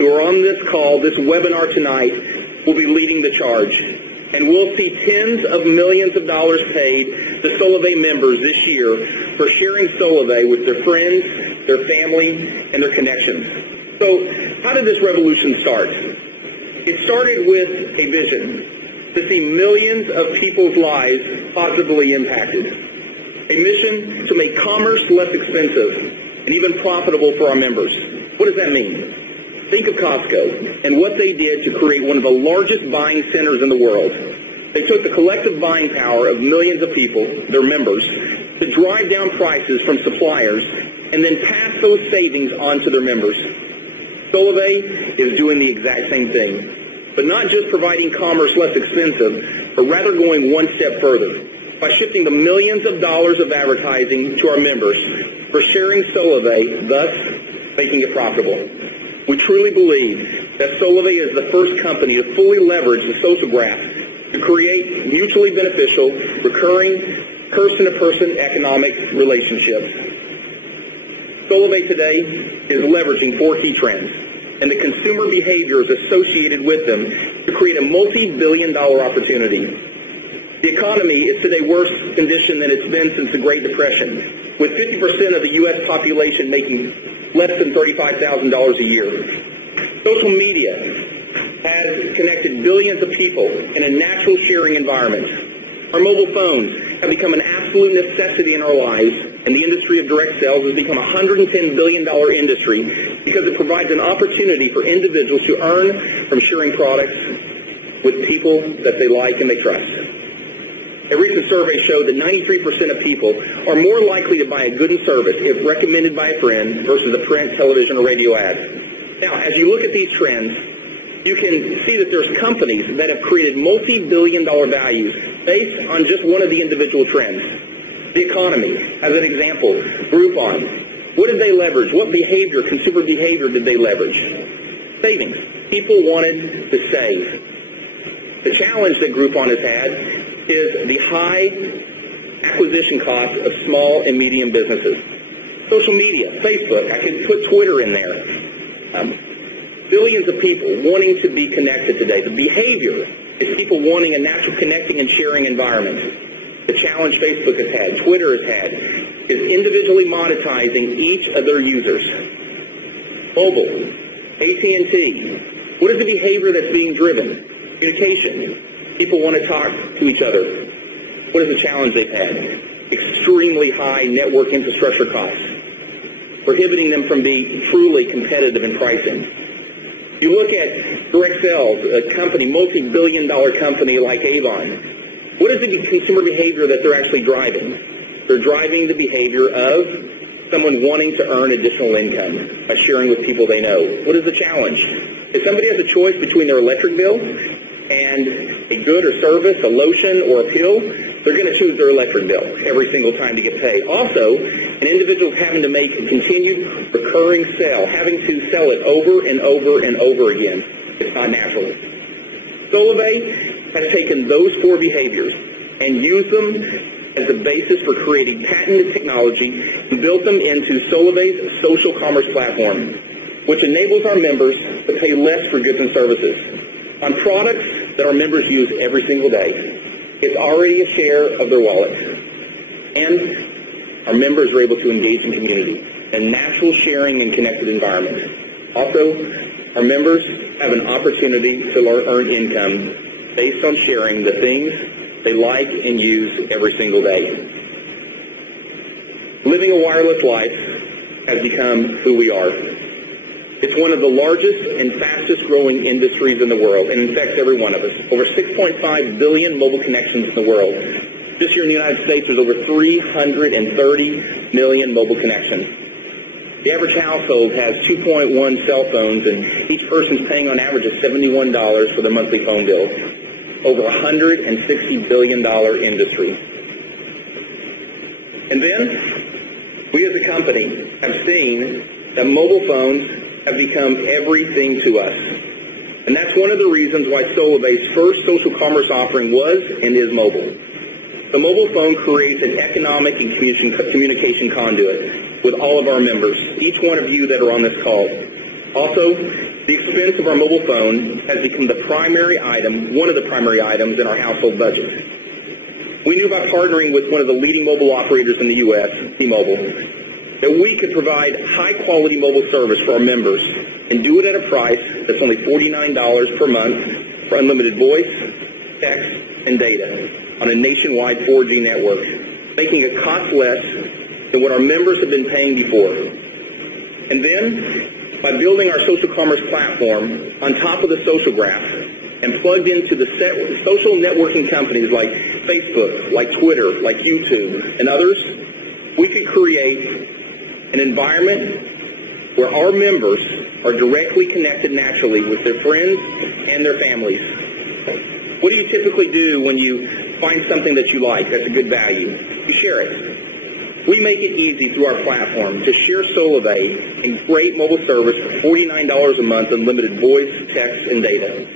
who are on this call, this webinar tonight, will be leading the charge. And we'll see tens of millions of dollars paid to Solavei members this year for sharing Solavei with their friends, their family, and their connections. So how did this revolution start? It started with a vision to see millions of people's lives positively impacted. A mission to make commerce less expensive and even profitable for our members. What does that mean? Think of Costco and what they did to create one of the largest buying centers in the world. They took the collective buying power of millions of people, their members, to drive down prices from suppliers and then pass those savings on to their members. Solavei is doing the exact same thing, but not just providing commerce less expensive, but rather going one step further by shifting the millions of dollars of advertising to our members for sharing Solavei, thus making it profitable. We truly believe that Solavei is the first company to fully leverage the social graph to create mutually beneficial, recurring, person-to-person economic relationships. Solavei today is leveraging 4 key trends and the consumer behaviors associated with them to create a multi-billion-dollar opportunity. The economy is today worse condition than it's been since the Great Depression, with 50% of the U.S. population making less than $35,000 a year. Social media has connected billions of people in a natural sharing environment. Our mobile phones have become an absolute necessity in our lives, and the industry of direct sales has become a $110 billion industry because it provides an opportunity for individuals to earn from sharing products with people that they like and they trust. A recent survey showed that 93% of people are more likely to buy a good and service if recommended by a friend versus a print, television, or radio ad. Now, as you look at these trends, you can see that there's companies that have created multi-billion-dollar values based on just one of the individual trends. The economy, as an example, Groupon. What did they leverage? What behavior, consumer behavior, did they leverage? Savings. People wanted to save. The challenge that Groupon has had is the high acquisition cost of small and medium businesses. Social media, Facebook, I can put Twitter in there. Billions of people wanting to be connected today. The behavior is people wanting a natural connecting and sharing environment. The challenge Facebook has had, Twitter has had, is individually monetizing each of their users. Mobile, AT&T, what is the behavior that's being driven? Communication. People want to talk to each other. What is the challenge they've had? Extremely high network infrastructure costs, prohibiting them from being truly competitive in pricing. You look at direct sales, a company, multi-billion-dollar company like Avon. What is the consumer behavior that they're actually driving? They're driving the behavior of someone wanting to earn additional income by sharing with people they know. What is the challenge? If somebody has a choice between their electric bill and a good or service, a lotion or a pill, they're going to choose their electric bill every single time to get paid. Also, an individual having to make a continued recurring sale, having to sell it over and over and over again. It's not natural. Solavei has taken those 4 behaviors and used them as the basis for creating patented technology and built them into Solavei's social commerce platform, which enables our members to pay less for goods and services on products that our members use every single day. It's already a share of their wallet. And our members are able to engage in community, a natural sharing and connected environment. Also, our members have an opportunity to earn income based on sharing the things they like and use every single day. Living a wireless life has become who we are. It's one of the largest and fastest growing industries in the world and affects every one of us. Over 6.5 billion mobile connections in the world. This year in the United States, there's over 330 million mobile connections. The average household has 2.1 cell phones, and each person's paying on average of $71 for their monthly phone bill. Over $160 billion industry. And then, we as a company have seen that mobile phones have become everything to us. And that's one of the reasons why Solavei's first social commerce offering was and is mobile. The mobile phone creates an economic and communication conduit with all of our members, each one of you that are on this call. Also, The expense of our mobile phone has become the primary item, one of the primary items in our household budget. We knew by partnering with one of the leading mobile operators in the U.S., T-Mobile, that we could provide high-quality mobile service for our members and do it at a price that's only $49 per month for unlimited voice, text, and data on a nationwide 4G network, making it cost less than what our members have been paying before. And then, by building our social commerce platform on top of the social graph and plugged into the social networking companies like Facebook, like Twitter, like YouTube, and others, we could create an environment where our members are directly connected naturally with their friends and their families. What do you typically do when you find something that you like that's a good value? You share it. We make it easy through our platform to share Solavei and great mobile service for $49 a month, unlimited voice, text, and data.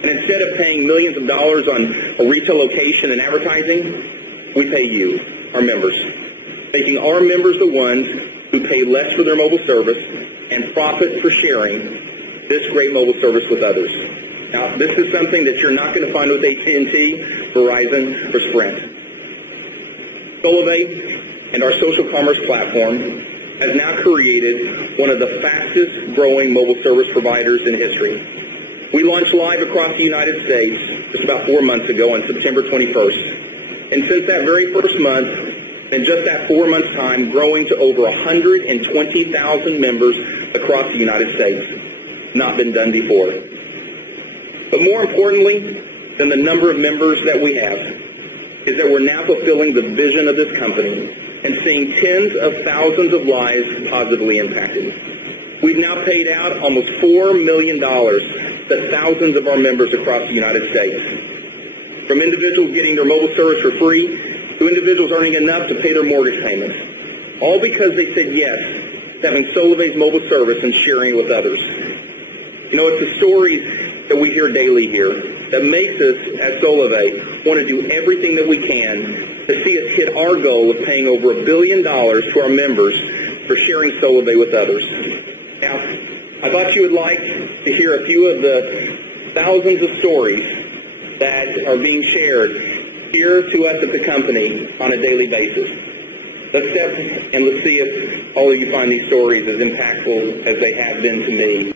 And instead of paying millions of dollars on a retail location and advertising, we pay you, our members, making our members the ones who pay less for their mobile service and profit for sharing this great mobile service with others. Now, this is something that you're not going to find with AT&T, Verizon, or Sprint. Solavei and our social commerce platform has now created one of the fastest growing mobile service providers in history. We launched live across the United States just about 4 months ago on September 21st. And since that very first month, in just that 4 months' time, growing to over 120,000 members across the United States. Not been done before. But more importantly than the number of members that we have is that we're now fulfilling the vision of this company and seeing tens of thousands of lives positively impacted. We've now paid out almost $4 million to thousands of our members across the United States. From individuals getting their mobile service for free to individuals earning enough to pay their mortgage payments. All because they said yes to having Solavei's mobile service and sharing it with others. You know, it's the stories that we hear daily here that makes us at Solavei want to do everything that we can to see us hit our goal of paying over $1 billion to our members for sharing Solavei with others. Now, I thought you would like to hear a few of the thousands of stories that are being shared here to us at the company on a daily basis. Let's step and let's see if all of you find these stories as impactful as they have been to me.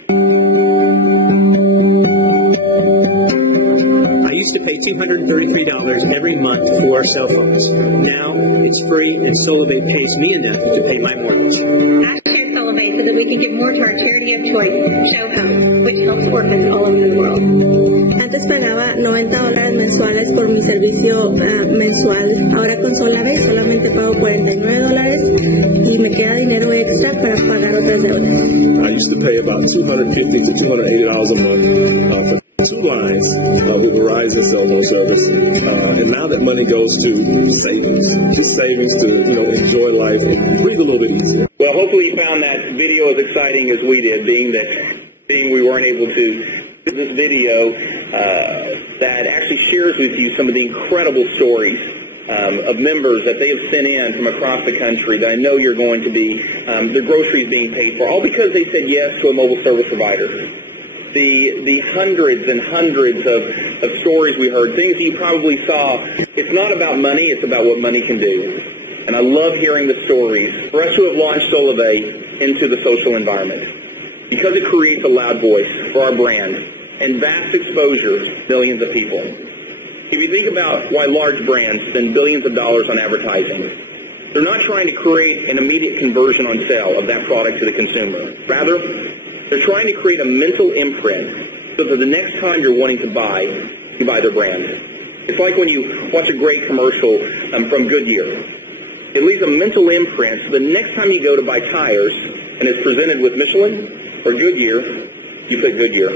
I used to pay $233 every month for cell phones. Now it's free and Solavei pays me enough to pay my mortgage. I shared Solavei so that we can give more to our charity of choice, Show Home, which helps orphans all over the world. Antes pagaba $90 mensuales por mi servicio mensual. Ahora con Solavei solamente pago $49 y me queda dinero extra para pagar otras deudas. I used to pay about $250 to $280 a month for 2 lines with Verizon cell phone service, and now that money goes to savings, just savings to enjoy life and breathe a little bit easier. Well, hopefully you found that video as exciting as we did, being we weren't able to do this video that actually shares with you some of the incredible stories of members that they have sent in from across the country that I know you're going to be, their groceries being paid for, all because they said yes to a mobile service provider. The hundreds and hundreds of stories we heard, things you probably saw, it's not about money, it's about what money can do. And I love hearing the stories. For us who have launched Solavei into the social environment, because it creates a loud voice for our brand and vast exposure to millions of people. If you think about why large brands spend billions of dollars on advertising, they're not trying to create an immediate conversion on sale of that product to the consumer. Rather, they're trying to create a mental imprint so that the next time you're wanting to buy, you buy their brand. It's like when you watch a great commercial from Goodyear. It leaves a mental imprint so the next time you go to buy tires and it's presented with Michelin or Goodyear, you put Goodyear.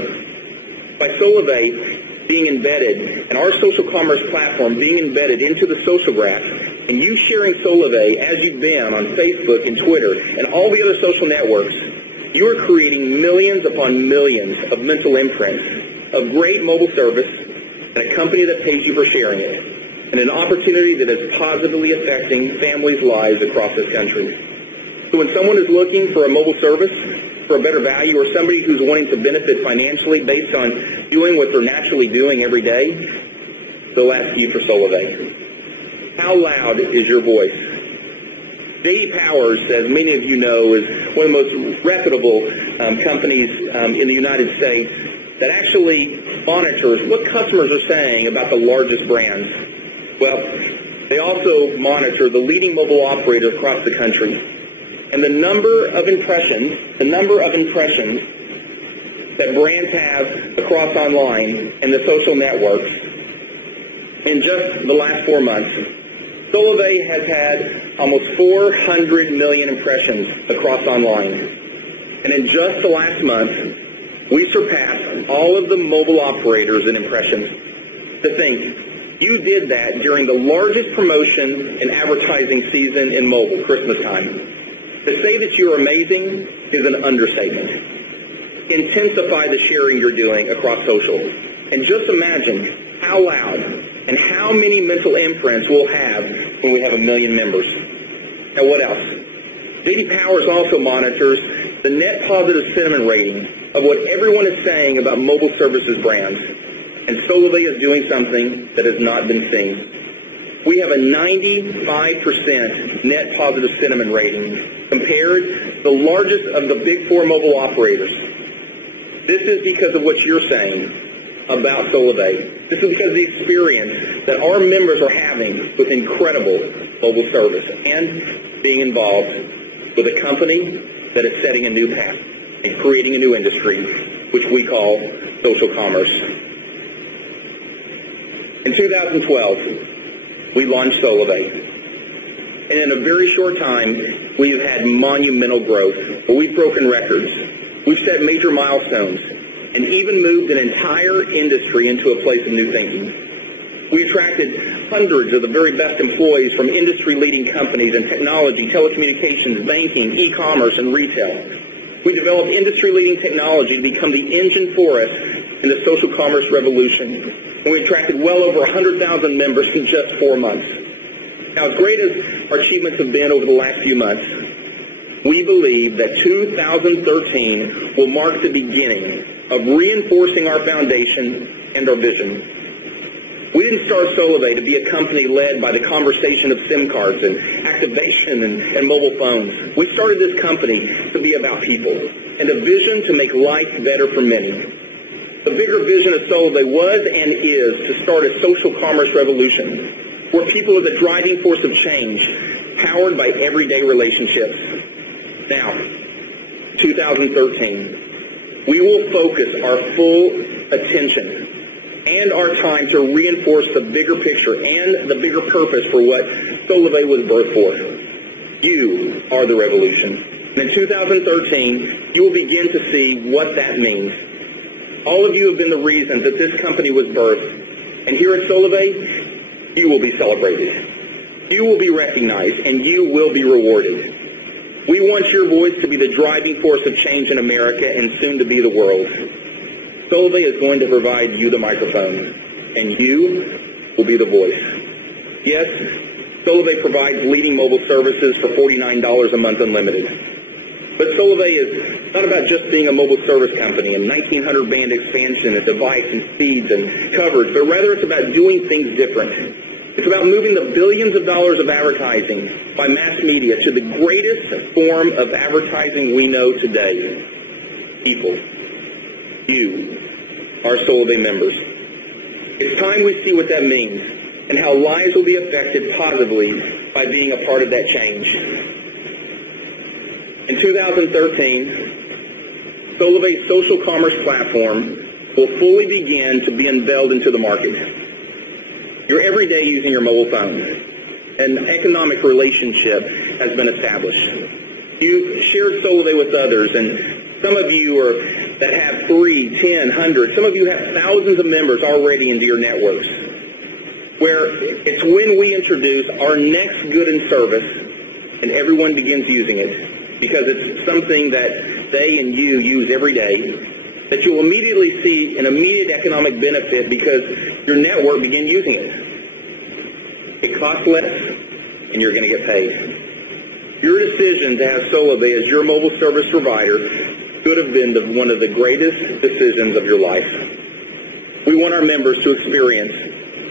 By Solavei being embedded and our social commerce platform being embedded into the social graph and you sharing Solavei as you've been on Facebook and Twitter and all the other social networks, you are creating millions upon millions of mental imprints of great mobile service and a company that pays you for sharing it, and an opportunity that is positively affecting families' lives across this country. So when someone is looking for a mobile service, for a better value, or somebody who's wanting to benefit financially based on doing what they're naturally doing every day, they'll ask you for Solavei. How loud is your voice? J.D. Powers, as many of you know, is one of the most reputable companies in the United States that actually monitors what customers are saying about the largest brands. Well, they also monitor the leading mobile operators across the country. And the number of impressions that brands have across online and the social networks in just the last 4 months, Solavei has had almost 400 million impressions across online. And in just the last month, we surpassed all of the mobile operators in impressions. To think, you did that during the largest promotion and advertising season in mobile, Christmas time. To say that you're amazing is an understatement. Intensify the sharing you're doing across social. And just imagine how loud and how many mental imprints we'll have when we have 1 million members. Now what else? J.D. Powers also monitors the net positive sentiment rating of what everyone is saying about mobile services brands. And Solavei is doing something that has not been seen. We have a 95% net positive sentiment rating compared to the largest of the big 4 mobile operators. This is because of what you're saying about Solavei. This is because of the experience that our members are having with incredible mobile service and being involved with a company that is setting a new path and creating a new industry, which we call social commerce. In 2012, we launched Solavei. And in a very short time, we have had monumental growth. We've broken records. We've set major milestones and even moved an entire industry into a place of new thinking. We attracted hundreds of the very best employees from industry-leading companies in technology, telecommunications, banking, e-commerce, and retail. We developed industry-leading technology to become the engine for us in the social commerce revolution. And we attracted well over 100,000 members in just 4 months. Now, as great as our achievements have been over the last few months, we believe that 2013 will mark the beginning of reinforcing our foundation and our vision. We didn't start Solavei to be a company led by the conversation of SIM cards and activation and mobile phones. We started this company to be about people and a vision to make life better for many. The bigger vision of Solavei was and is to start a social commerce revolution where people are the driving force of change, powered by everyday relationships. Now, 2013, we will focus our full attention and our time to reinforce the bigger picture and the bigger purpose for what Solavei was birthed for. You are the revolution. And in 2013, you will begin to see what that means. All of you have been the reason that this company was birthed. And here at Solavei, you will be celebrated. You will be recognized, and you will be rewarded. We want your voice to be the driving force of change in America and soon to be the world. Solavei is going to provide you the microphone, and you will be the voice. Yes, Solavei provides leading mobile services for $49 a month unlimited. But Solavei is not about just being a mobile service company and 1900 band expansion and device and speeds and coverage, but rather it's about doing things different. It's about moving the billions of dollars of advertising by mass media to the greatest form of advertising we know today. People. You are Solavei members. It's time we see what that means and how lives will be affected positively by being a part of that change. In 2013, Solavei's social commerce platform will fully begin to be unveiled into the market. You're every day using your mobile phone. An economic relationship has been established. You've shared Solavei with others, and some of you that have 3, 10, 100. Some of you have thousands of members already into your networks. Where it's when we introduce our next good and service, and everyone begins using it, because it's something that they and you use every day, that you'll immediately see an immediate economic benefit because your network began using it. It costs less, and you're going to get paid. Your decision to have Solavei as your mobile service provider could have been one of the greatest decisions of your life. We want our members to experience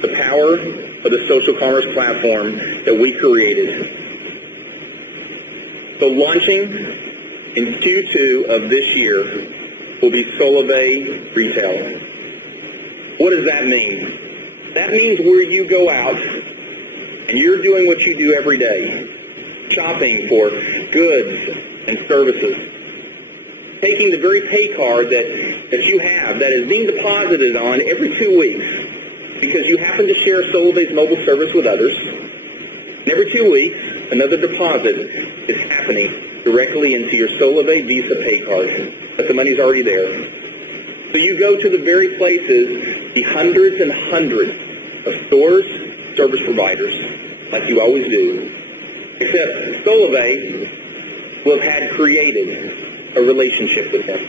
the power of the social commerce platform that we created. So launching in Q2 of this year will be Solavei Retail. What does that mean? That means where you go out and you're doing what you do every day, shopping for goods and services, taking the very pay card that you have that is being deposited on every 2 weeks because you happen to share Solavei's mobile service with others. And every 2 weeks, another deposit is happening directly into your Solavei Visa pay card, but the money's already there. So you go to the very places, the hundreds and hundreds of stores, service providers, like you always do, except Solavei will have had created a relationship with them,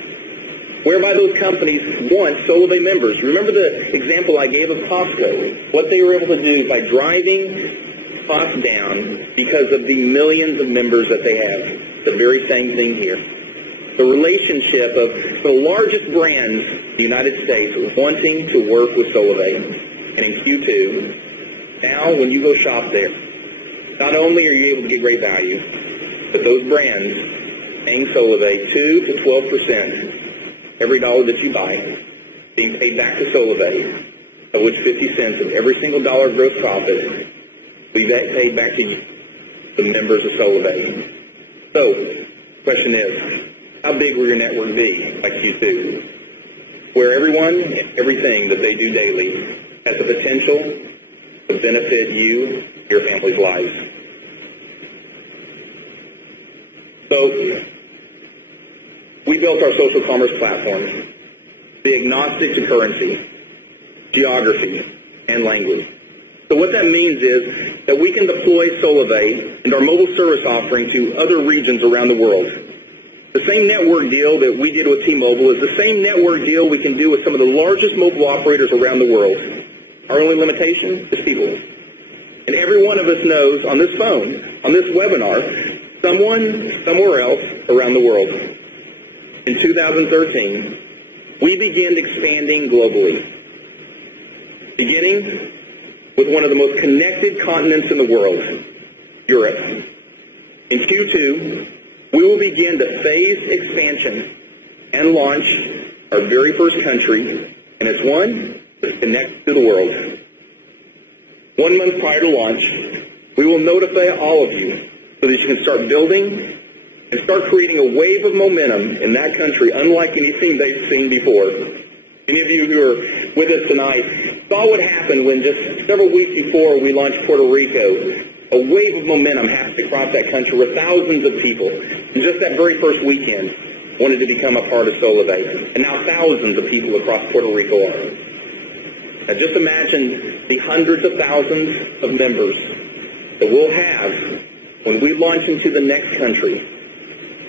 whereby those companies want Solavei members. Remember the example I gave of Costco, what they were able to do by driving costs down because of the millions of members that they have. The very same thing here. The relationship of the largest brands in the United States wanting to work with Solavei. And in Q2, now when you go shop there, not only are you able to get great value, but those brands paying Solavei 2 to 12% every dollar that you buy, being paid back to Solavei, of which 50 cents of every single dollar of gross profit will be paid back to you, the members of Solavei. So, the question is, how big will your network be by Q2? Where everyone and everything that they do daily has the potential to benefit you and your family's lives. So, we built our social commerce platform to be agnostic to currency, geography, and language. So what that means is that we can deploy Solavei and our mobile service offering to other regions around the world. The same network deal that we did with T-Mobile is the same network deal we can do with some of the largest mobile operators around the world. Our only limitation is people. And every one of us knows on this phone, on this webinar, someone somewhere else around the world. In 2013, we began expanding globally, beginning with one of the most connected continents in the world, Europe. In Q2, we will begin the phased expansion and launch our very first country, and it's one that's connected to the world. 1 month prior to launch, we will notify all of you so that you can start building and start creating a wave of momentum in that country unlike anything they've seen before. Many of you who are with us tonight saw what happened when just several weeks before we launched Puerto Rico, a wave of momentum happened across that country where thousands of people, in just that very first weekend, wanted to become a part of Solavei. And now thousands of people across Puerto Rico are. Now just imagine the hundreds of thousands of members that we'll have when we launch into the next country,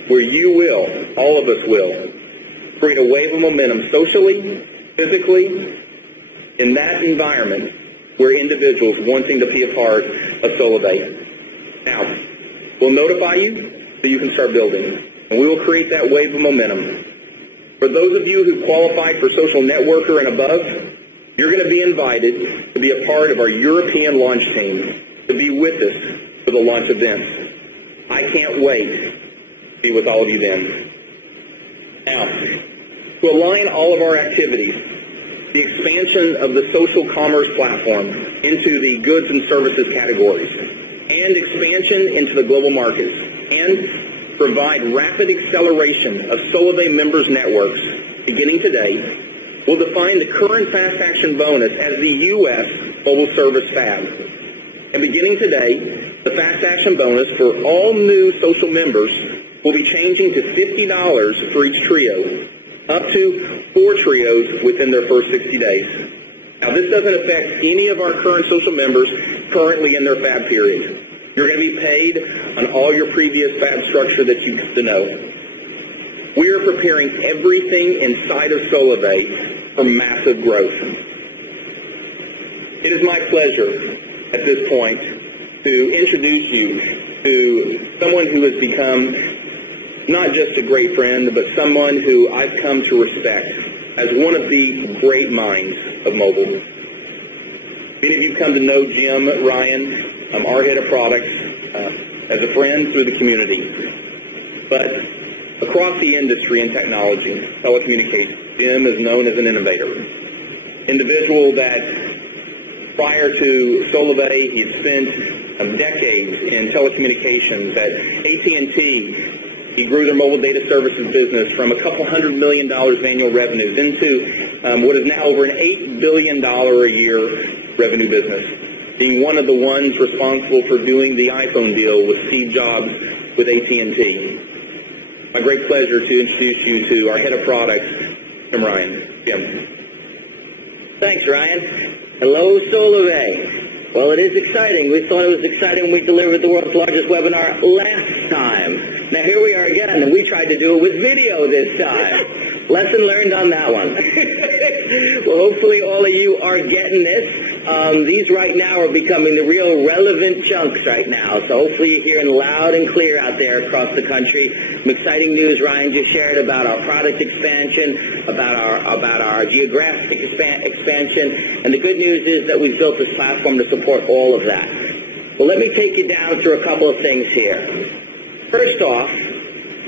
where you will, all of us will, create a wave of momentum socially, physically, in that environment where individuals wanting to be a part of Solavei. Now, we'll notify you so you can start building, and we will create that wave of momentum. For those of you who qualified for Social Networker and above, you're going to be invited to be a part of our European launch team, to be with us for the launch events. I can't wait to be with all of you then. Now, to align all of our activities, the expansion of the social commerce platform into the goods and services categories, and expansion into the global markets, and provide rapid acceleration of Solavei members' networks beginning today, will define the current Fast Action bonus as the U.S. Mobile Service Fab. And beginning today, the Fast Action bonus for all new social members will be changing to $50 for each trio, up to 4 trios within their first 60 days. Now, this doesn't affect any of our current social members currently in their FAB period. You're going to be paid on all your previous FAB structure that you used to know. We are preparing everything inside of Solavei for massive growth. It is my pleasure at this point to introduce you to someone who has become not just a great friend, but someone who I've come to respect as one of the great minds of mobile. Many of you come to know Jim Ryan, our head of products, as a friend through the community. But across the industry in technology, telecommunications, Jim is known as an innovator. Individual that prior to Solavei, he had spent decades in telecommunications. At AT&T, he grew their mobile data services business from a couple $100 million of annual revenues into what is now over an $8 billion a year revenue business, being one of the ones responsible for doing the iPhone deal with Steve Jobs with AT&T. My great pleasure to introduce you to our head of products, Jim Ryan. Jim. Thanks, Ryan. Hello, Solavei. Well, it is exciting. We thought it was exciting when we delivered the world's largest webinar last time. Now, here we are again, and we tried to do it with video this time. Lesson learned on that one. Well, hopefully all of you are getting this. These right now are becoming the real relevant chunks right now, so hopefully you're hearing loud and clear out there across the country. Some exciting news Ryan just shared about our product expansion, about our geographic expansion, and the good news is that we've built this platform to support all of that. Well, let me take you down through a couple of things here. First off,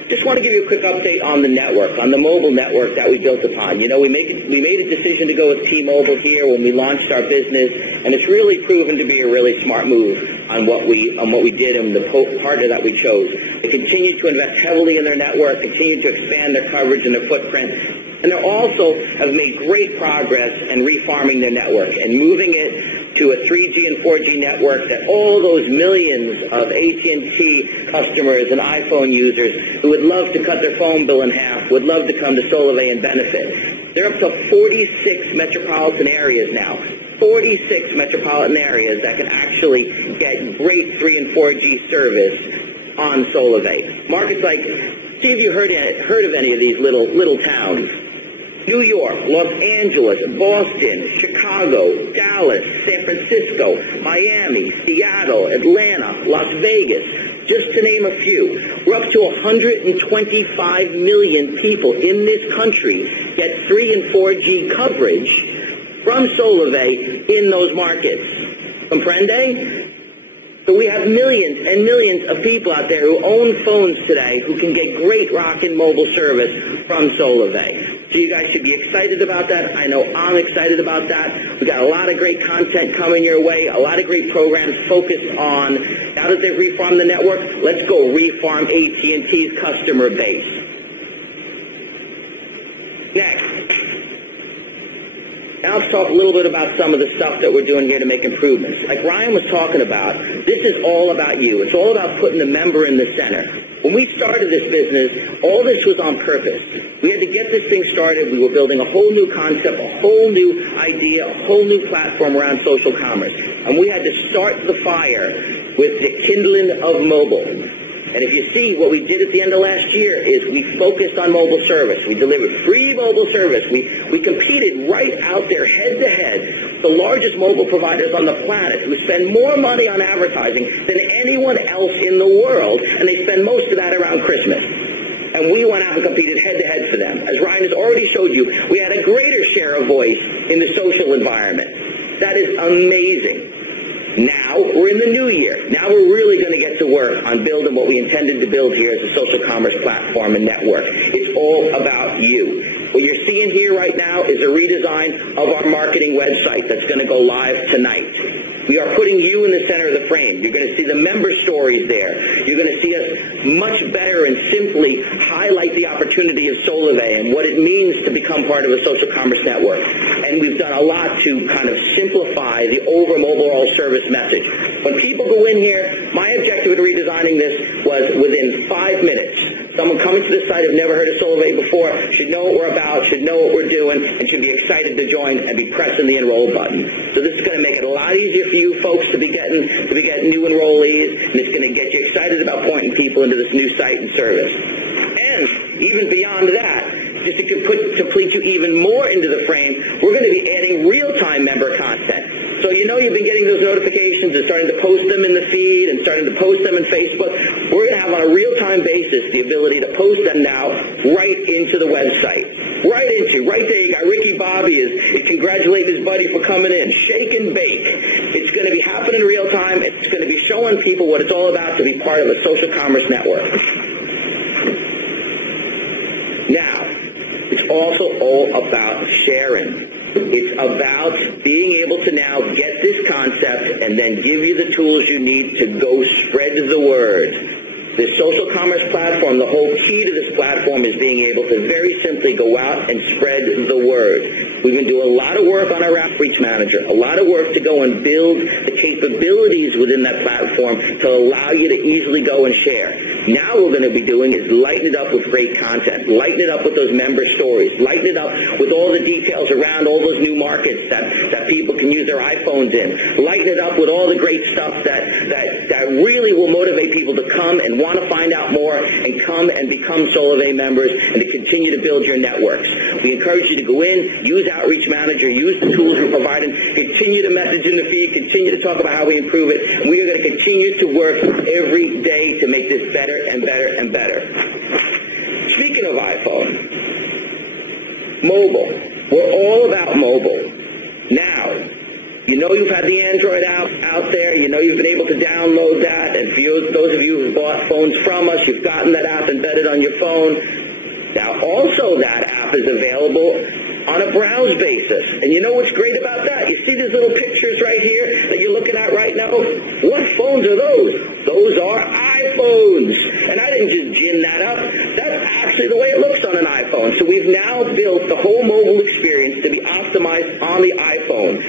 just want to give you a quick update on the network, on the mobile network that we built upon. You know, we made a decision to go with T-Mobile here when we launched our business, and it's really proven to be a really smart move on what we did and the partner that we chose. They continue to invest heavily in their network, continue to expand their coverage and their footprint, and they also have made great progress in refarming their network and moving it to a 3G and 4G network that all those millions of AT&T customers and iPhone users who would love to cut their phone bill in half would love to come to Solavei and benefit. They're up to 46 metropolitan areas now. 46 metropolitan areas that can actually get great 3 and 4G service on Solavei. Markets like, see if you heard of any of these little towns. New York, Los Angeles, Boston, Chicago, Dallas, San Francisco, Miami, Seattle, Atlanta, Las Vegas, just to name a few. We're up to 125 million people in this country get 3 and 4G coverage from Solavei in those markets. Comprende? So we have millions and millions of people out there who own phones today who can get great rockin' mobile service from Solavei. So you guys should be excited about that. I know I'm excited about that. We've got a lot of great content coming your way, a lot of great programs focused on, now that they've reformed the network, let's go reform AT&T's customer base. Next. Now let's talk a little bit about some of the stuff that we're doing here to make improvements. Like Ryan was talking about, this is all about you. It's all about putting the member in the center. When we started this business, all this was on purpose. We had to get this thing started. We were building a whole new concept, a whole new idea, a whole new platform around social commerce. And we had to start the fire with the kindling of mobile. And if you see, what we did at the end of last year is we focused on mobile service. We delivered free mobile service. We competed right out there head-to-head, the largest mobile providers on the planet who spend more money on advertising than anyone else in the world, and they spend most of that around Christmas. And we went out and competed head-to-head for them. As Ryan has already showed you, we had a greater share of voice in the social environment. That is amazing. Now, we're in the new year. Now we're really going to get to work on building what we intended to build here as a social commerce platform and network. It's all about you. What you're seeing here right now is a redesign of our marketing website that's going to go live tonight. We are putting you in the center of the frame. You're going to see the member stories there. You're going to see us much better and simply highlight the opportunity of Solavei and what it means to become part of a social commerce network. And we've done a lot to kind of simplify the over-mobile all service message. When people go in here, my objective in redesigning this was within 5 minutes. Someone coming to the site who've never heard of Solavei before should know what we're about, should know what we're doing, and should be excited to join and be pressing the enroll button. So this is going to make it a lot easier for you folks to be getting new enrollees, and it's going to get you excited about pointing people into this new site and service. And even beyond that, just to complete you even more into the frame, we're going to be adding real-time member content. So you know know you've been getting those notifications and starting to post them in the feed and starting to post them in Facebook. We're going to have on a real-time basis the ability to post them now right into the website. Right there you got Ricky Bobby is congratulating his buddy for coming in. Shake and bake. It's going to be happening in real time. It's going to be showing people what it's all about to be part of a social commerce network. Now, it's also all about sharing. It's about being able to now get this concept and then give you the tools you need to go spread the word. This social commerce platform, the whole key to this platform is being able to very simply go out and spread the word. We've been doing a lot of work on our outreach manager, a lot of work to go and build the capabilities within that platform to allow you to easily go and share. Now what we're going to be doing is lighten it up with great content, lighten it up with those member stories, lighten it up with all the details around all those new markets that people can use their iPhones in, lighten it up with all the great stuff that really will motivate people to come and want to find out more and come and become Solavei members and to continue to build your networks. We encourage you to go in, use Outreach Manager, use the tools we're providing, continue to message in the feed, continue to talk about how we improve it, and we are going to continue to work every day to make this better and better and better. Speaking of iPhone, mobile. We're all about mobile. Now, you know you've had the Android out there. You know you've been able to download that. And for those of you who've bought phones from us, you've gotten that app embedded on your phone. Now, also that app is available on a browse basis. And you know what's great about that? You see these little pictures right here that you're looking at right now? What phones are those? Those are iPhones. And I didn't just gin that up. That's actually the way it looks on an iPhone. So we've now built the whole mobile experience to be optimized on the iPhone.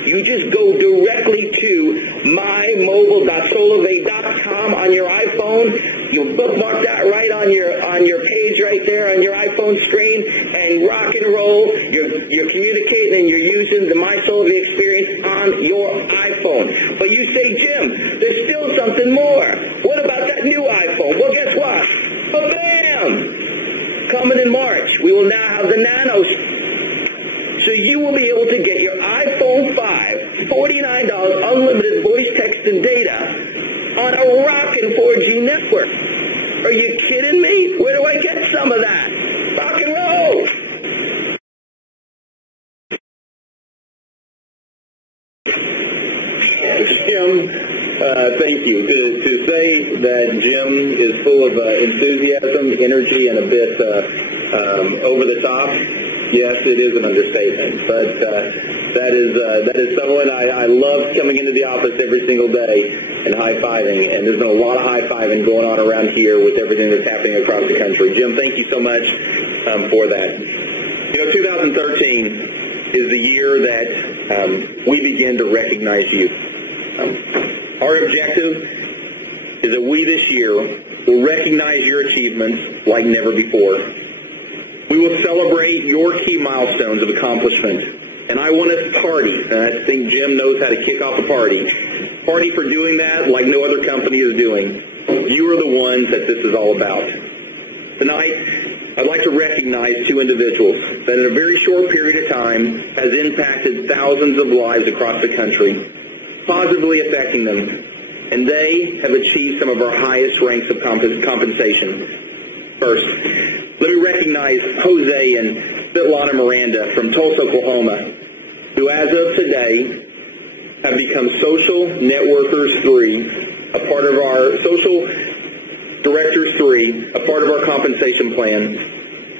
You just go directly to mymobile.solavei.com on your iPhone. You bookmark that right on your page right there on your iPhone screen and rock and roll. You're communicating and you're using the My Solavei experience on your iPhone. But you say, Jim, there's still something more. What about that new iPhone? Well, guess what? Bam! Coming in March, we will now have the Nano. So you will be able to get your iPhone 5, $49, unlimited voice, text, and data on a rockin' 4G network. Are you kidding me? Where do I get some of that? Rock and roll! Jim, thank you. To say that Jim is full of enthusiasm, energy, and a bit over the top, yes, it is an understatement, but that is someone I love coming into the office every single day and high-fiving, and there's been a lot of high-fiving going on around here with everything that's happening across the country. Jim, thank you so much for that. You know, 2013 is the year that we begin to recognize you. Our objective is that we this year will recognize your achievements like never before. We will celebrate your key milestones of accomplishment. And I want us to party. And I think Jim knows how to kick off a party. Party for doing that like no other company is doing. You are the ones that this is all about. Tonight, I'd like to recognize two individuals that in a very short period of time has impacted thousands of lives across the country, positively affecting them. And they have achieved some of our highest ranks of compensation. First, let me recognize Jose and Svetlana Miranda from Tulsa, Oklahoma, who as of today have become Social Networkers 3, a part of our Social Directors 3, a part of our compensation plan,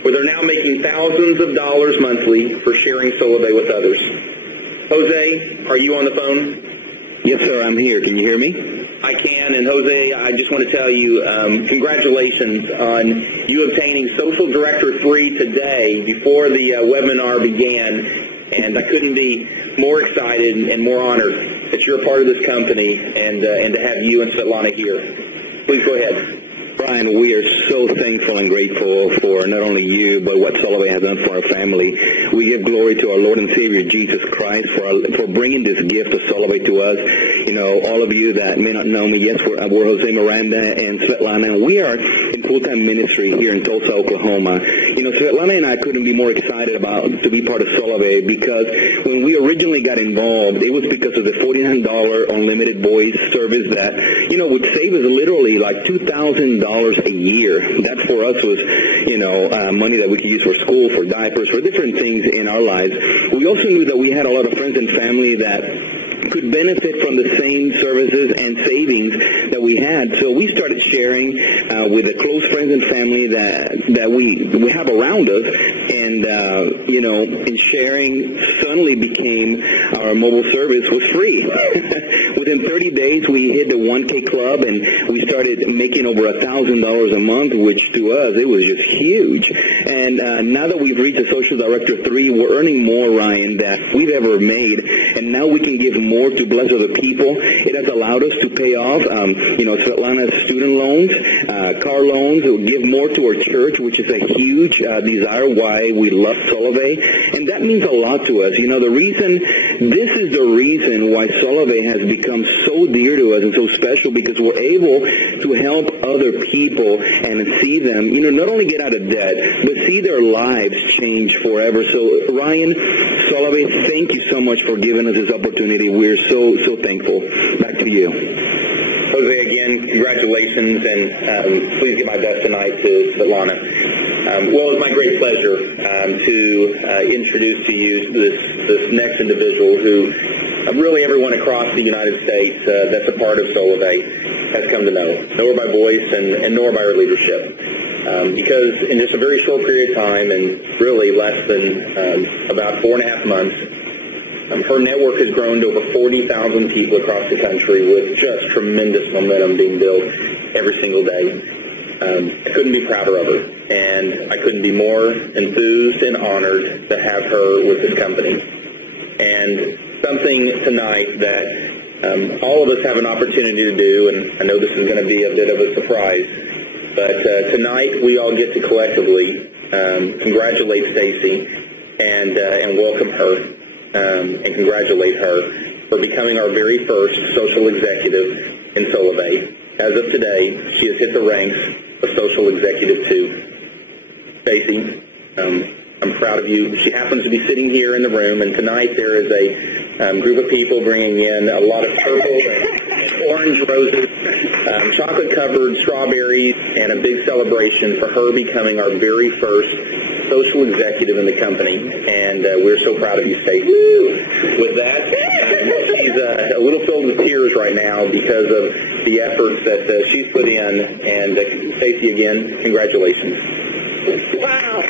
where they're now making thousands of dollars monthly for sharing Solavei with others. Jose, are you on the phone? Yes, sir, I'm here. Can you hear me? I can, and Jose, I just want to tell you, congratulations on you obtaining Social Director 3 today before the webinar began, and I couldn't be more excited and more honored that you're a part of this company and to have you and Svetlana here. Please go ahead. Brian, we are so thankful and grateful for not only you, but what Solavei has done for our family. We give glory to our Lord and Savior, Jesus Christ, for bringing this gift of Solavei to us. You know, all of you that may not know me, yes, we're Jose Miranda and Svetlana, and we are in full-time ministry here in Tulsa, Oklahoma. Svetlana and I couldn't be more excited to be part of Solavei, because when we originally got involved, it was because of the $49 unlimited voice service that, would save us literally like $2,000 a year. That for us was, money that we could use for school, for diapers, for different things in our lives. We also knew that we had a lot of friends and family that could benefit from the same services and savings that we had. So we started sharing with the close friends and family that we have around us, and and sharing suddenly became our mobile service was free. Within 30 days, we hit the 1K club, and we started making over $1,000 a month, which to us it was just huge. And now that we've reached a Social Director 3, we're earning more, Ryan, than we've ever made, and now we can give more to bless other people. It has allowed us to pay off, Svetlana's student loans, car loans, give more to our church, which is a huge desire why we love Solavei, and that means a lot to us. This is the reason why Solavei has become so dear to us and so special, because we're able to help other people and see them, not only get out of debt, but see their lives change forever. So, Ryan, Solavei, thank you so much for giving us this opportunity. We're so thankful. Back to you. Jose, again, congratulations, and please give my best tonight to Svetlana. Well, it's my great pleasure to introduce to you this next individual who really everyone across the United States that's a part of Solavei has come to know her by voice and know her by her leadership. Because in just a very short period of time, and really less than about 4.5 months, her network has grown to over 40,000 people across the country, with just tremendous momentum being built every single day. I couldn't be prouder of her, and I couldn't be more enthused and honored to have her with this company. And something tonight that all of us have an opportunity to do, and I know this is going to be a bit of a surprise, but tonight we all get to collectively congratulate Stacy and welcome her and congratulate her for becoming our very first social executive in Solavei. As of today, she has hit the ranks of Social Executive 2. Stacy, I'm proud of you. She happens to be sitting here in the room, and tonight there is a group of people bringing in a lot of purple and orange roses, chocolate-covered strawberries, and a big celebration for her becoming our very first social executive in the company. And we're so proud of you, Stacy. With that, she's a little filled with tears right now because of the efforts that she's put in. And Stacy, again, congratulations. Wow.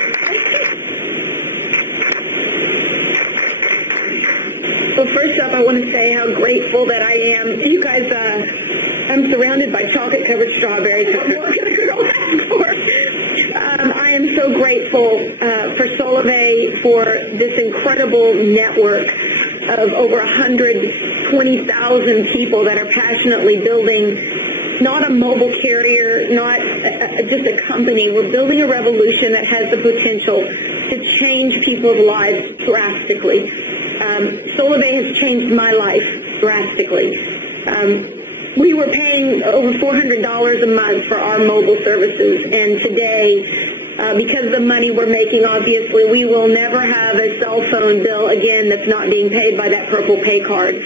Well, first up, I want to say how grateful that I am. You guys, I'm surrounded by chocolate-covered strawberries. What more can a girl ask for? I am so grateful for Solavei, for this incredible network of over 120,000 people that are passionately building not a mobile carrier, not just a company. We're building a revolution that has the potential to change people's lives drastically. Solavei has changed my life drastically. We were paying over $400 a month for our mobile services, and today, because of the money we're making, obviously, we will never have a cell phone bill again that's not being paid by that Purple Pay card.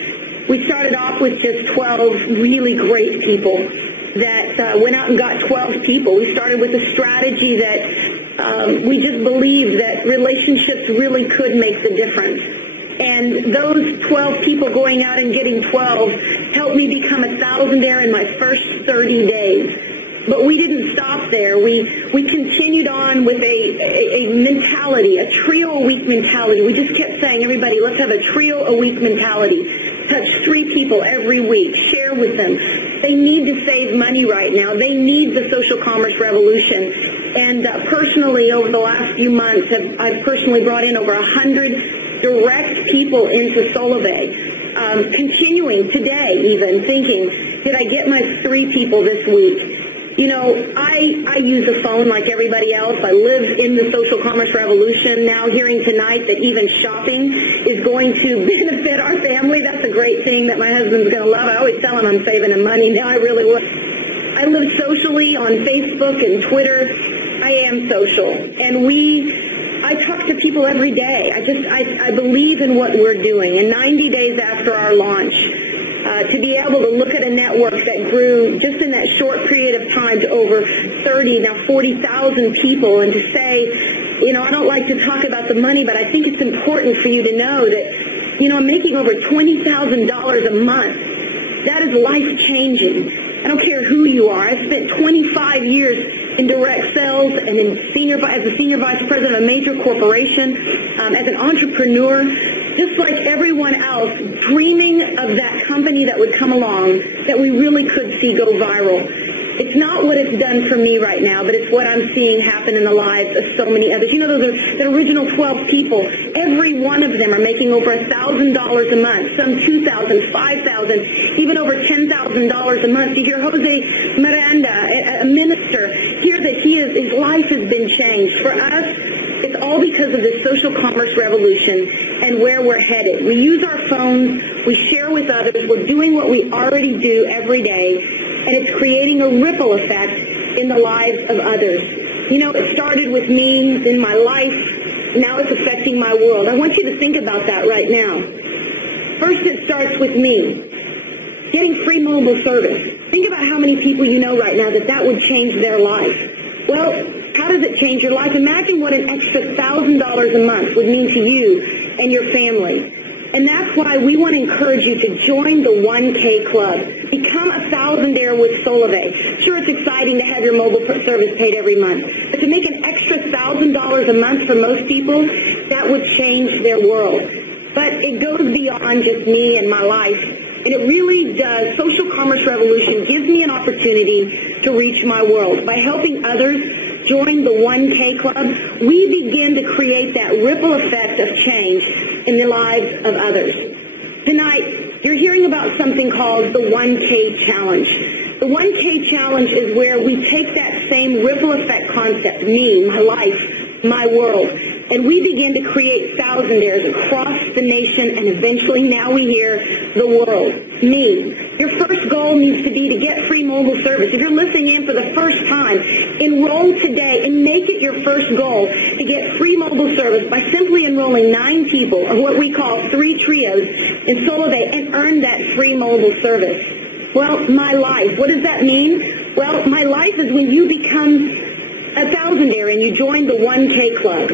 We started off with just 12 really great people that went out and got 12 people. We started with a strategy that we just believed that relationships really could make the difference. And those 12 people going out and getting 12 helped me become a thousandaire in my first 30 days. But we didn't stop there. We continued on with a mentality, a trio-a-week mentality. We just kept saying, everybody, let's have a trio-a-week mentality. Touch 3 people every week. Share with them. They need to save money right now. They need the social commerce revolution. And personally, over the last few months, I've personally brought in over 100 direct people into Solavei, continuing today even, thinking, did I get my 3 people this week? You know, I use a phone like everybody else. I live in the social commerce revolution. Now hearing tonight that even shopping is going to benefit our family, that's a great thing that my husband's going to love. I always tell him I'm saving him money. Now I really will. I live socially on Facebook and Twitter. I am social, and I talk to people every day. I believe in what we're doing. And 90 days after our launch, to be able to look at a network that grew just in that short period of time to over 30, now 40,000 people, and to say, you know, I don't like to talk about the money, but I think it's important for you to know that, you know, I'm making over $20,000 a month. That is life-changing. I don't care who you are. I spent 25 years in direct sales and as a senior vice president of a major corporation, as an entrepreneur, just like everyone else, dreaming of that company that would come along that we really could see go viral. It's not what it's done for me right now, but it's what I'm seeing happen in the lives of so many others. You know, those are the original 12 people. Every one of them are making over $1,000 a month, some $2,000, $5,000, even over $10,000 a month. You hear Jose Miranda, a minister, hear that his life has been changed. For us, it's all because of this social commerce revolution and where we're headed. We use our phones, we share with others, we're doing what we already do every day, and it's creating a ripple effect in the lives of others. You know, it started with me in my life, now it's affecting my world. I want you to think about that right now. First, it starts with me, getting free mobile service. Think about how many people you know right now that would change their life. Well, how does it change your life? Imagine what an extra $1,000 a month would mean to you and your family. And that's why we want to encourage you to join the 1K Club. Become a thousandaire with Solavei. Sure, it's exciting to have your mobile service paid every month, but to make an extra $1,000 a month for most people, that would change their world. But it goes beyond just me and my life, and it really does. Social commerce revolution gives me an opportunity to reach my world. By helping others join the 1K Club, we begin to create that ripple effect of change in the lives of others. Tonight, you're hearing about something called the 1K Challenge. The 1K Challenge is where we take that same ripple effect concept, me, my life, my world, and we begin to create thousandaires across the nation, and eventually now we hear the world. Me. Your first goal needs to be to get free mobile service. If you're listening in for the first time, enroll today and make it your first goal to get free mobile service by simply enrolling 9 people, or what we call 3 trios, in Solavei, and earn that free mobile service. Well, my life. What does that mean? Well, my life is when you become a thousandaire and you join the 1K Club.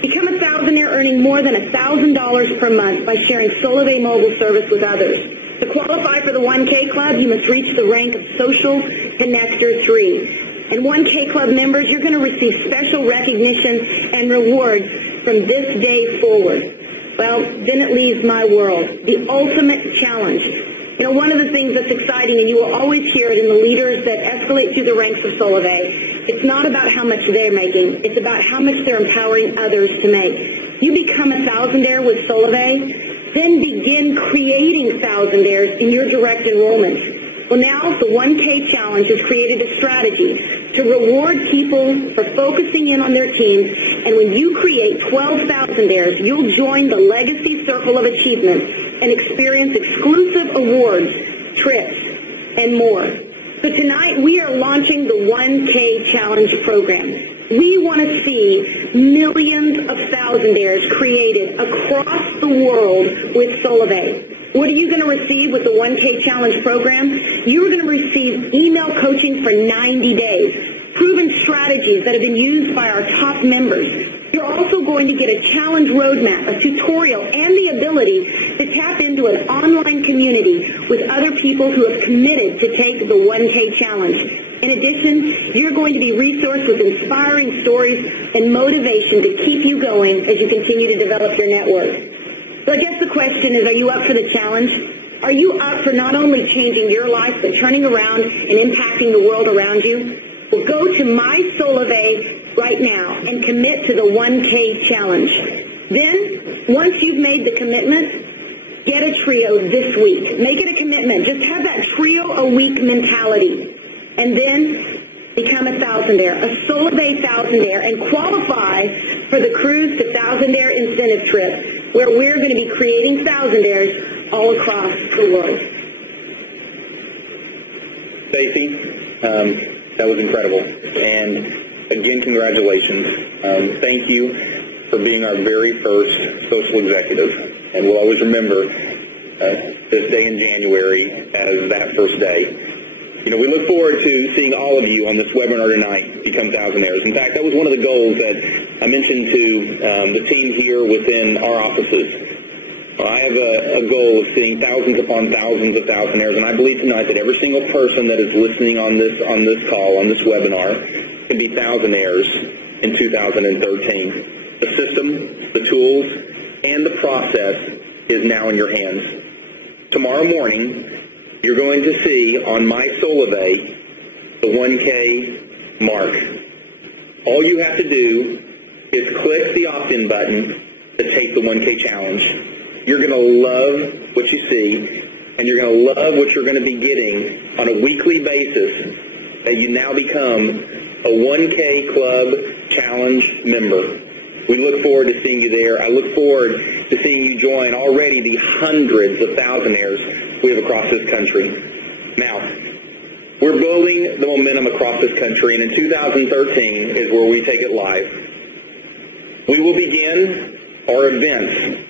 Become a thousandaire earning more than $1,000 per month by sharing Solavei mobile service with others. To qualify for the 1K Club, you must reach the rank of Social Connector 3. And 1K Club members, you're going to receive special recognition and rewards from this day forward. Well, then it leaves my world, the ultimate challenge. You know, one of the things that's exciting, and you will always hear it in the leaders that escalate through the ranks of Solavei, it's not about how much they're making, it's about how much they're empowering others to make. You become a thousandaire with Solavei, then begin creating thousandaires in your direct enrollment. Well, now the 1K Challenge has created a strategy to reward people for focusing in on their teams, and when you create 12 thousandaires, you'll join the Legacy Circle of Achievement and experience exclusive awards, trips, and more. So tonight we are launching the 1K Challenge program. We want to see millions of thousandaires created across the world with Solavei. What are you going to receive with the 1K Challenge program? You're going to receive email coaching for 90 days, proven strategies that have been used by our top members. You're also going to get a challenge roadmap, a tutorial, and the ability to tap into an online community with other people who have committed to take the 1K Challenge. In addition, you're going to be resourced with inspiring stories and motivation to keep you going as you continue to develop your network. So I guess the question is, are you up for the challenge? Are you up for not only changing your life, but turning around and impacting the world around you? Well, go to My Solavei right now and commit to the 1K Challenge. Then, once you've made the commitment, get a trio this week. Make it a commitment. Just have that trio-a-week mentality. And then become a thousandaire, a Solavei thousandaire, and qualify for the Cruise to Thousandaire incentive trip, where we're going to be creating thousandaires all across the world. Stacy, that was incredible. And again, congratulations. Thank you for being our very first social executive. And we'll always remember this day in January as that first day. You know, we look forward to seeing all of you on this webinar tonight become thousandaires. In fact, that was one of the goals that I mentioned to the team here within our offices. I have a goal of seeing thousands upon thousands of thousandaires, and I believe tonight that every single person that is listening on this call, on this webinar, can be thousandaires in 2013. The system, the tools, and the process is now in your hands. Tomorrow morning, you're going to see on my Solavei the 1K mark. All you have to do is click the opt-in button to take the 1K challenge. You're going to love what you see, and you're going to love what you're going to be getting on a weekly basis that you now become a 1K Club Challenge member. We look forward to seeing you there. I look forward to seeing you join already the hundreds of thousandaires we have across this country. Now, we're building the momentum across this country, and in 2013 is where we take it live. We will begin our events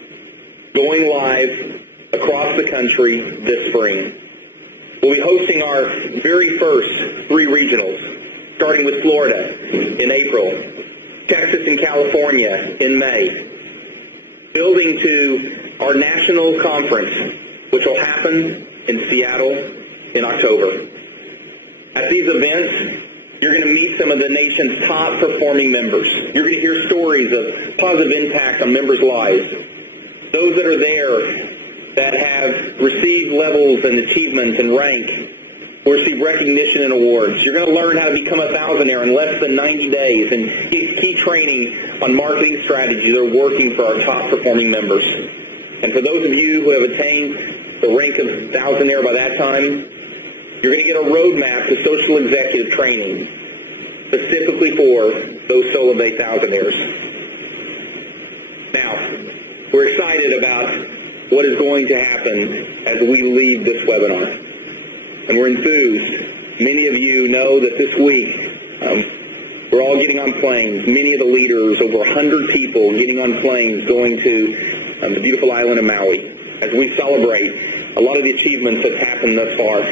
going live across the country this spring. We'll be hosting our very first 3 regionals, starting with Florida in April, Texas and California in May, building to our national conference, which will happen in Seattle in October. At these events, you're going to meet some of the nation's top performing members. You're going to hear stories of positive impact on members' lives. Those that are there that have received levels and achievements and rank will receive recognition and awards. You're going to learn how to become a thousandaire in less than 90 days and get key training on marketing strategies that are working for our top performing members. And for those of you who have attained the rank of thousandaire by that time, you're going to get a roadmap to social executive training specifically for those Solavei thousandaires. Now, we're excited about what is going to happen as we leave this webinar. And we're enthused. Many of you know that this week we're all getting on planes. Many of the leaders, over 100 people, getting on planes going to the beautiful island of Maui as we celebrate a lot of the achievements that have happened thus far.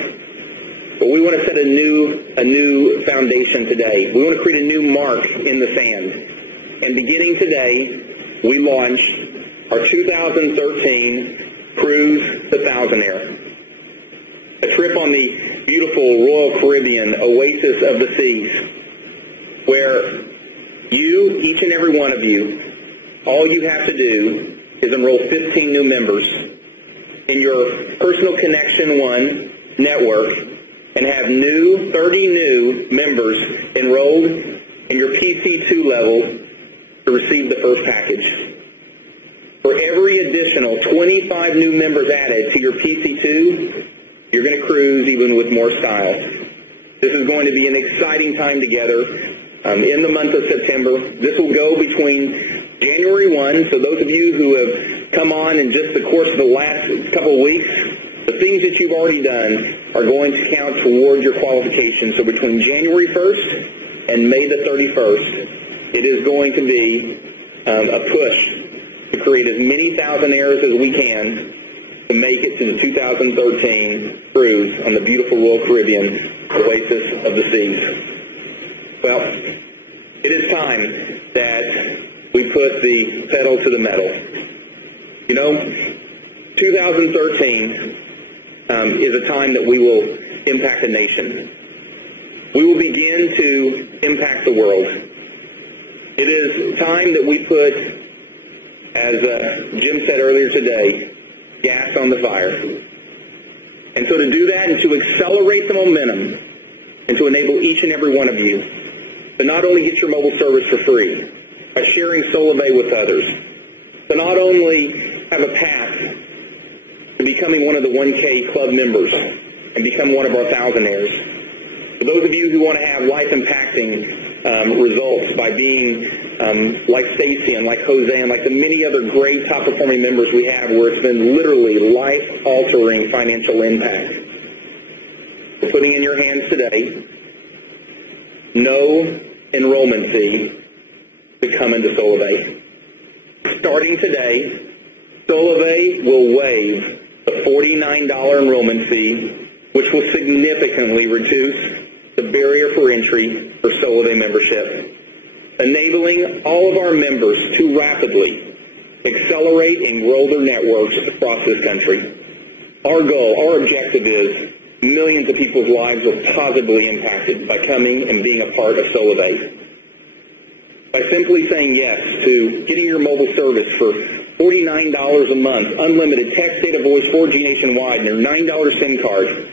But we want to set a new foundation today. We want to create a new mark in the sand. And beginning today, we launch our 2013 Cruise the Thousandaire, a trip on the beautiful Royal Caribbean oasis of the seas, where you, each and every one of you, all you have to do is enroll 15 new members in your Personal Connection One network and have 30 new members enrolled in your PC2 level to receive the first package. For every additional 25 new members added to your PC2, you're going to cruise even with more style. This is going to be an exciting time together in the month of September. This will go between January 1, so those of you who have come on in just the course of the last couple of weeks, the things that you've already done are going to count toward your qualification. So between January 1st and May the 31st, it is going to be a push to create as many thousandaires as we can to make it to the 2013 cruise on the beautiful Royal Caribbean oasis of the seas. Well, it is time that we put the pedal to the metal. You know, 2013 is a time that we will impact a nation. We will begin to impact the world. It is time that we put, as Jim said earlier today, gas on the fire. And so to do that and to accelerate the momentum and to enable each and every one of you to not only get your mobile service for free by sharing Solavei with others, to not only have a path to becoming one of the 1K Club members and become one of our thousandaires, for those of you who want to have life-impacting results by being like Stacy and like Jose and like the many other great top-performing members we have where it's been literally life-altering financial impact. We're putting in your hands today. Know enrollment fee to come into Solavei. Starting today, Solavei will waive the $49 enrollment fee, which will significantly reduce the barrier for entry for Solavei membership, enabling all of our members to rapidly accelerate and grow their networks across this country. Our goal, our objective is millions of people's lives are positively impacted by coming and being a part of Solavei. By simply saying yes to getting your mobile service for $49 a month, unlimited text, data, voice, 4G nationwide, and your $9 SIM card,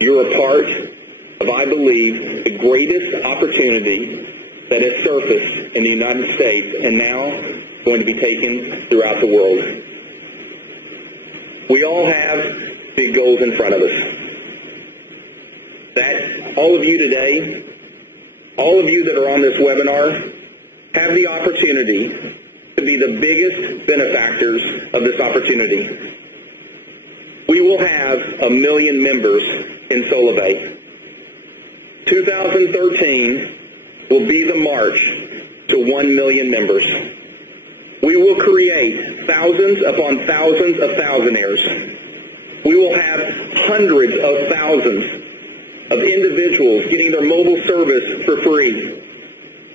you're a part of, I believe, the greatest opportunity that has surfaced in the United States and now going to be taken throughout the world. We all have big goals in front of us. That all of you today, all of you that are on this webinar, have the opportunity to be the biggest benefactors of this opportunity. We will have 1 million members in Solavei. 2013 will be the march to 1 million members. We will create thousands upon thousands of thousandaires. We will have hundreds of thousands of individuals getting their mobile service for free.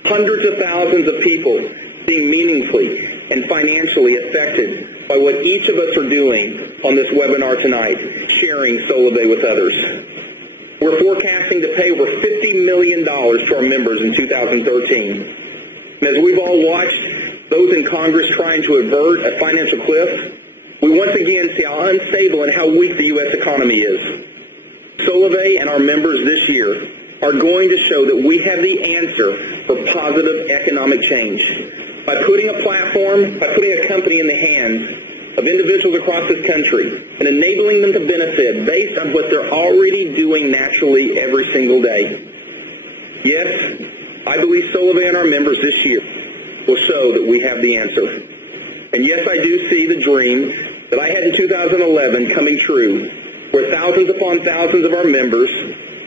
Hundreds of thousands of people being meaningfully and financially affected by what each of us are doing on this webinar tonight, sharing Solavei with others. We're forecasting to pay over $50 million to our members in 2013. And as we've all watched those in Congress trying to avert a financial cliff, we once again see how unstable and how weak the U.S. economy is. Solavei and our members this year are going to show that we have the answer for positive economic change. By putting a platform, by putting a company in the hands of individuals across this country and enabling them to benefit based on what they're already doing naturally every single day. Yes, I believe Solavei and our members this year will show that we have the answer. And yes, I do see the dream that I had in 2011 coming true, where thousands upon thousands of our members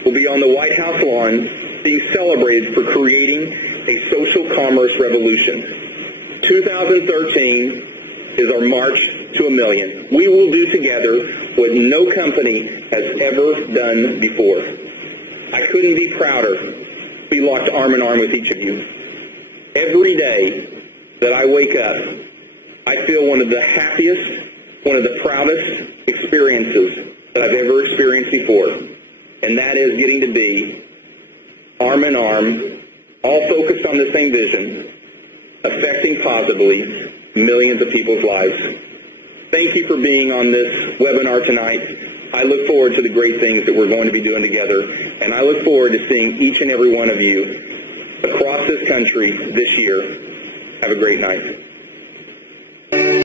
will be on the White House lawn being celebrated for creating a social commerce revolution. 2013 is our march to 1 million. We will do together what no company has ever done before. I couldn't be prouder to be locked arm in arm with each of you. Every day that I wake up, I feel one of the happiest, one of the proudest experiences that I've ever experienced before. And that is getting to be arm in arm, all focused on the same vision, affecting positively millions of people's lives. Thank you for being on this webinar tonight. I look forward to the great things that we're going to be doing together, and I look forward to seeing each and every one of you across this country this year. Have a great night.